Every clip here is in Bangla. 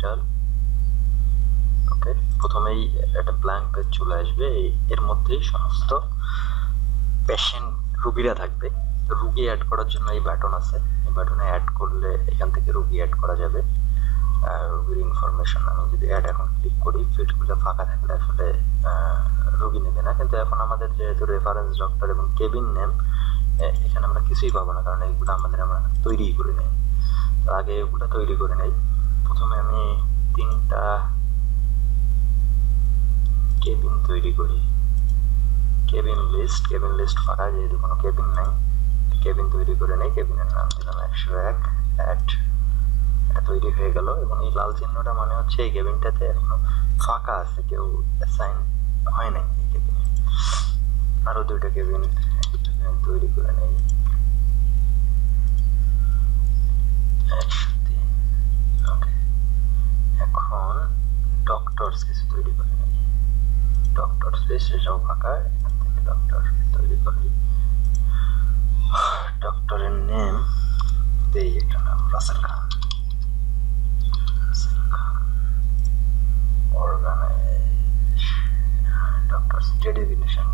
হসপিটাল। ওকে, প্রথমেই একটা ব্ল্যাঙ্ক পেজ চলে আসবে, এর মধ্যেই সমস্ত পেশেন্ট রুগীরা থাকবে। রুগী অ্যাড করার জন্য এই বাটন আছে, এই বাটনে অ্যাড করলে এখান থেকে রুগী অ্যাড করা যাবে। আর রুগীর ইনফরমেশন আমি যদি অ্যাড এখন ক্লিক করি, ফিল্ডগুলো ফাঁকা থাকলে আসলে রুগী নেবে না। কিন্তু এখন আমাদের যেহেতু রেফারেন্স ডক্টর এবং কেবিন নেম, এখানে আমরা কিছুই পাবো না, কারণ এইগুলো আমরা তৈরি করে নেই। তো আগে এগুলো তৈরি করে নেই। প্রথমে আমি 3টা কেবিন তৈরি করি। কেবিন লিস্ট ফাঁকা, যেহেতু কোনো কেবিন নাই, কেবিন তৈরি করে নেই। কেবিনের নাম দিলাম 101 অ্যাড। এটা তৈরি হয়ে গেল, এবং এই লাল চিহ্নটা মানে হচ্ছে এই কেবিনটাতে এখনো ফাঁকা আছে, কেউ অ্যাসাইন হয় নাই এই কেবিনে। আরো 2টা কেবিন তৈরি করে নেই। ওকে, এখন ডক্টরস কিছু তৈরি করে নেই। ডক্টরস লিস্ট এটাও ফাঁকা, এখান থেকে ডক্টর তৈরি করি। ডক্টরের নেম দেই একটা নাম, Rasel Khan. Doctor's designation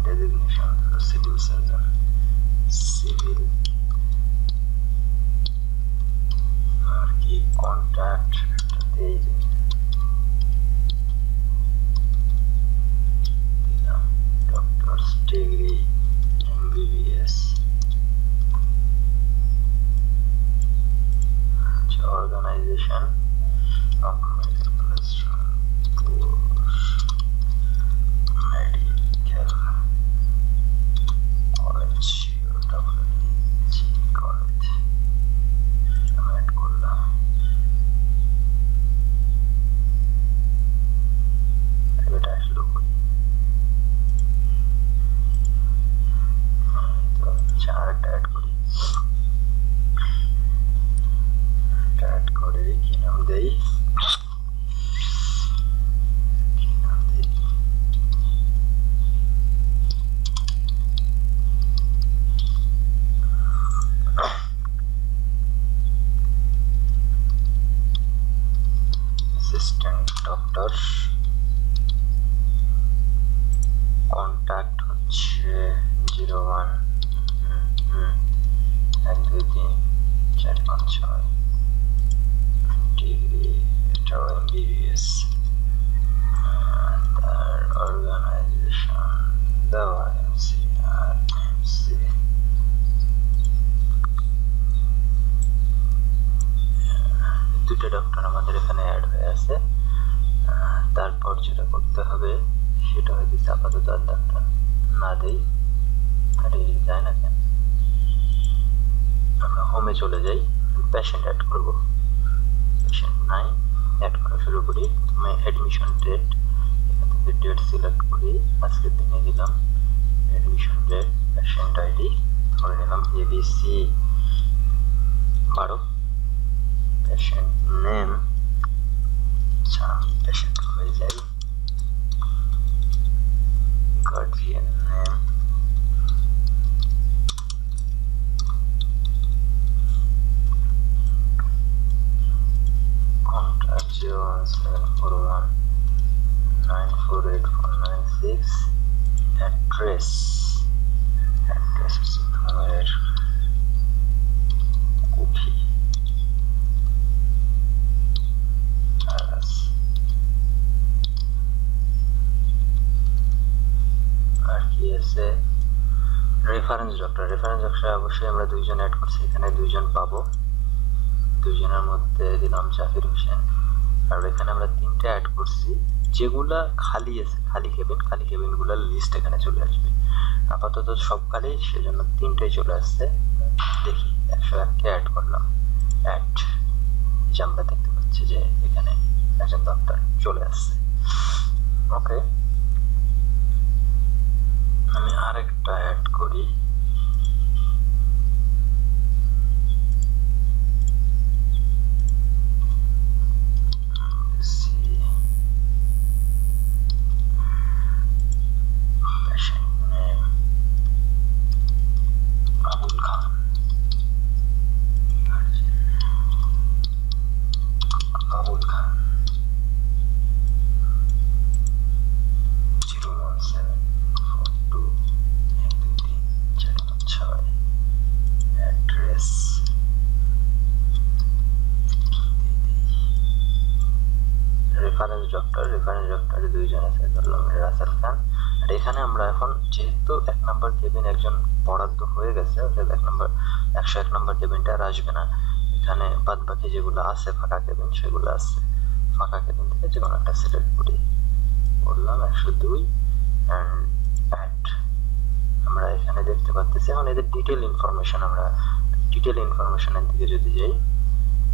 civil surgeon, civil আর কি কন্ট্যাক্ট দেই, দিলাম ডক্টরস ডিগ্রি MBBS। আচ্ছা, organisation medical college, college add করলাম। এটা আসলে করি। আচ্ছা, আরেকটা অ্যাড করি। অ্যাড করে কি নাম দেই, অ্যাসিস্ট্যান্ট ডক্টর। কন্ট্যাক্ট হচ্ছে 01 1 2 3 4 5 6। ডিগ্রি এটাও MBBS। তার অর্গানাইজেশন দেওয়া MC। দুটো ডক্টর আমাদের এখানে অ্যাড হয়ে আছে। তারপর যেটা করতে হবে সেটা হয়তো আপাতত আর ডাক্তার না দেই, আরে যায় না কেন, আমরা হোমে চলে যাই, পেশেন্ট অ্যাড করব। পেশেন্ট নাই, অ্যাড করা শুরু করি। প্রথমে অ্যাডমিশন ডেট, এখান থেকে ডেট সিলেক্ট করি, আজকের দিনে দিলাম অ্যাডমিশন ডেট। পেশেন্ট আইডি ধরে নিলাম ABC 12। পেশেন্ট নেম, আচ্ছা আমি পেশেন্ট হয়ে যাই, গার্জিয়ান নেম, কন্ট্যাক্ট 01741948496। অ্যাড্রেস হচ্ছে ঘরের কুঠি। আর কি আছে, রেফারেন্স ডক্টর। অবশ্যই আমরা 2জন অ্যাড করছি, এখানে 2জন পাবো। 2জনের মধ্যে দিলাম জাকির হোসেন। আর এখানে আমরা 3টা অ্যাড করছি, যেগুলা খালি আছে, খালি কেবিন গুলার লিস্ট এখানে চলে আসবে। আপাতত সব খালি, সেজন্য 3টাই চলে আসছে। দেখি 101কে অ্যাড করলাম, অ্যাড, যে আমরা দেখতে পাচ্ছি যে এখানে একজন ডক্টর চলে আসছে। ওকে, আমি আরেকটা অ্যাড করি। আবুল খান। রেফারেন্স ডক্টরে দুইজন আছে, ধরলাম রাসেল খান। আর এখানে আমরা এখন যেহেতু 1 নম্বর কেবিন একজন বরাদ্দ হয়ে গেছে, অর্থাৎ 101 নম্বর কেবিনটা আর আসবে না। এখানে বাদ বাকি যেগুলো আছে ফাঁকা কেবিন সেগুলো আছে, ফাঁকা কেবিন থেকে যে কোনো একটা সিলেক্ট করি, বললাম 102 অ্যান্ড অ্যাড। আমরা এখানে দেখতে পাচ্ছি এখন এদের ডিটেল ইনফরমেশনের দিকে যদি যাই,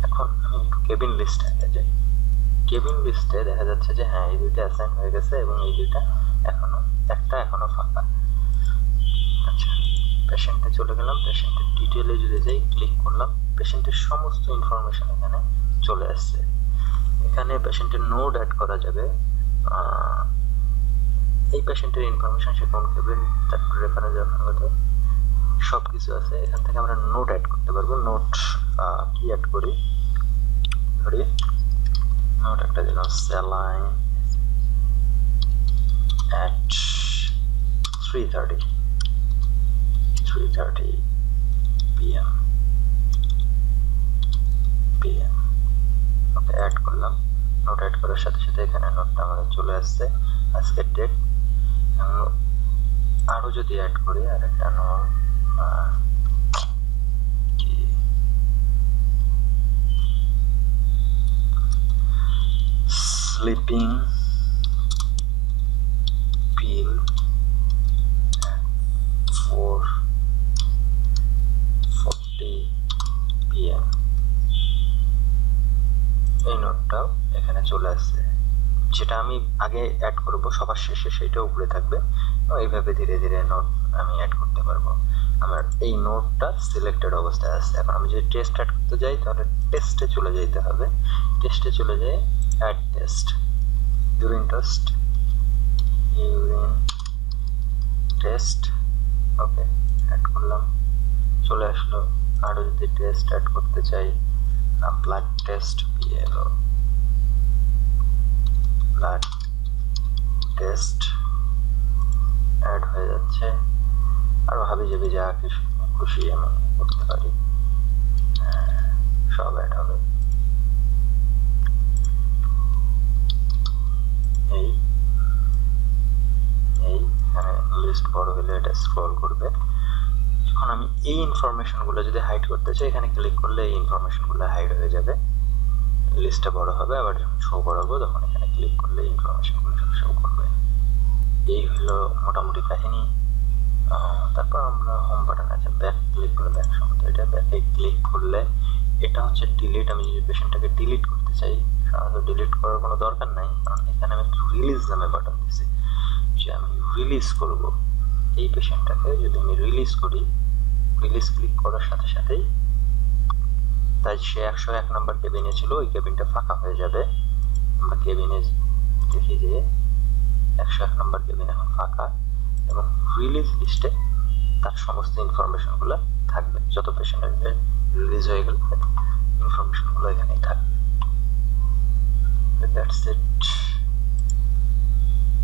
এখন আমি একটু কেবিন লিস্টে আগে যাই। কেবিন লিস্টে দেখা যাচ্ছে যে হ্যাঁ এই দুইটা অ্যাসাইন হয়ে গেছে এবং এই দুইটা এখনো ফাঁকা। আচ্ছা, পেশেন্টে চলে গেলাম, পেশেন্টের ডিটেলে যদি যাই, ক্লিক করলাম, পেশেন্টের সমস্ত ইনফরমেশন এখানে চলে আসছে। এখানে পেশেন্টের নোড অ্যাড করা যাবে, এই পেশেন্টের ইনফরমেশন, সে কোন কেবিন, তারপর রেফারেন্স সব কিছু আছে। এখান থেকে আমরা নোট অ্যাড করতে পারবো। নোট কি অ্যাড করি, ধরি নোট একটা দিলাম, saline at 3:30 p.m. Okay, add করলাম। নোট অ্যাড করার সাথে সাথে এখানে নোটটা আমাদের চলে আসছে, আজকের ডেট। আরো যদি অ্যাড করি, আর একটা note sleeping pill at 4:40 p.m. এই নোটটাও এখানে চলে আসছে। যেটা আমি আগে অ্যাড করব সবার শেষে, সেটা উপরে থাকবে। এইভাবে ধীরে ধীরে নোট আমি অ্যাড করতে পারবো। আমার এই নোটটা সিলেক্টেড অবস্থায় আছে। এখন আমি যদি টেস্ট অ্যাড করতে যাই, তাহলে টেস্টে চলে যেতে হবে। টেস্টে চলে যাই, add test, urine test. Okay, add করলাম, চলে আসলো। আরো যদি টেস্ট অ্যাড করতে চাই, blood test, blood test add হয়ে যাচ্ছে। আরো হাবি যাবি যা কিছু খুশি আমি করতে পারি, সব অ্যাড হবে। এই এখানে লিস্ট বড় হলে এটা স্ক্রল করবে। এখন আমি এই ইনফরমেশন গুলো যদি হাইড করতে চাই, এখানে ক্লিক করলে এই ইনফরমেশন গুলো হাইড হয়ে যাবে, লিস্টটা বড় হবে। আবার যখন শো করাবো, তখন এখানে ক্লিক করলে ইনফরমেশন গুলো সব শো করবে। এই হলো মোটামুটি কাহিনী। তারপর আমরা হোম বাটন আছে, ব্যাক ক্লিক করে ব্যাক সময়, এটা ব্যাকে ক্লিক করলে এটা হচ্ছে ডিলিট। আমি যদি পেশেন্টটাকে ডিলিট করতে চাই, সাধারণত ডিলিট করার কোনো দরকার নাই, কারণ এখানে আমি রিলিজ নামে বাটন দিচ্ছি, যে আমি রিলিজ করব এই পেশেন্টটাকে। যদি আমি রিলিজ করি, রিলিজ ক্লিক করার সাথে সাথেই, তাই সে 101 নম্বর কেবিনে ছিল, ওই কেবিনটা ফাঁকা হয়ে যাবে। আমরা কেবিনে দেখি যে 101 নম্বর কেবিন এখন ফাঁকা, এবং রিলিজ লিস্টে তার সমস্ত ইনফরমেশন গুলো থাকবে। যত পেশেন্ট রিলিজ হয়ে গেল, ইনফরমেশন গুলো এখানেই থাকবে। That's it.